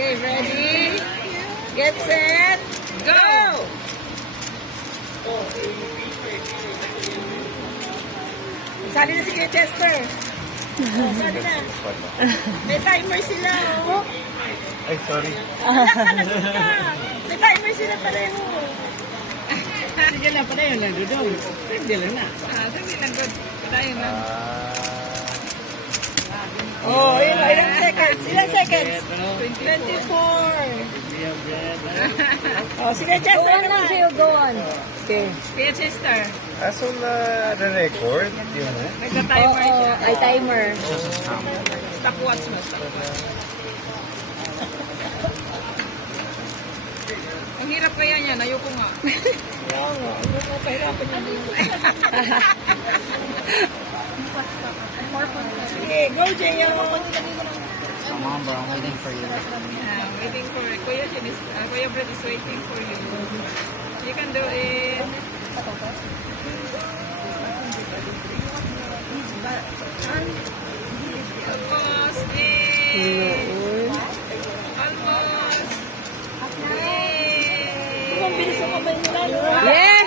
Okay, ready? Get set, go! Sali na si Kuya Chester. Sali na. May timer sila, oh. Ay, sorry. Lakas ka. May timer sila pareho. Sige lang, padayon lang, Dudong. Sige lang na. Sige lang, good. Padayon na. Oh, ilang seconds? Ilang seconds? 24. Oh, sige, Chester naman. Go on. Okay. Kuya Chester. Aso na re-record yun eh? Nagka-timer siya. Ay, timer. Stopwatch mo, stopwatch. Ang hirap kaya niyan, ayoko nga. Oo nga, ayoko kahirapan niya. Sige, go Jeyo! Come on, bro. I'm waiting for you. Yeah, waiting for Kuya Jen is, Kuya Brett is waiting for you. You can do it. Almost. Yay! Almost. Yay! Ang bilis ang kamay nila. Yay!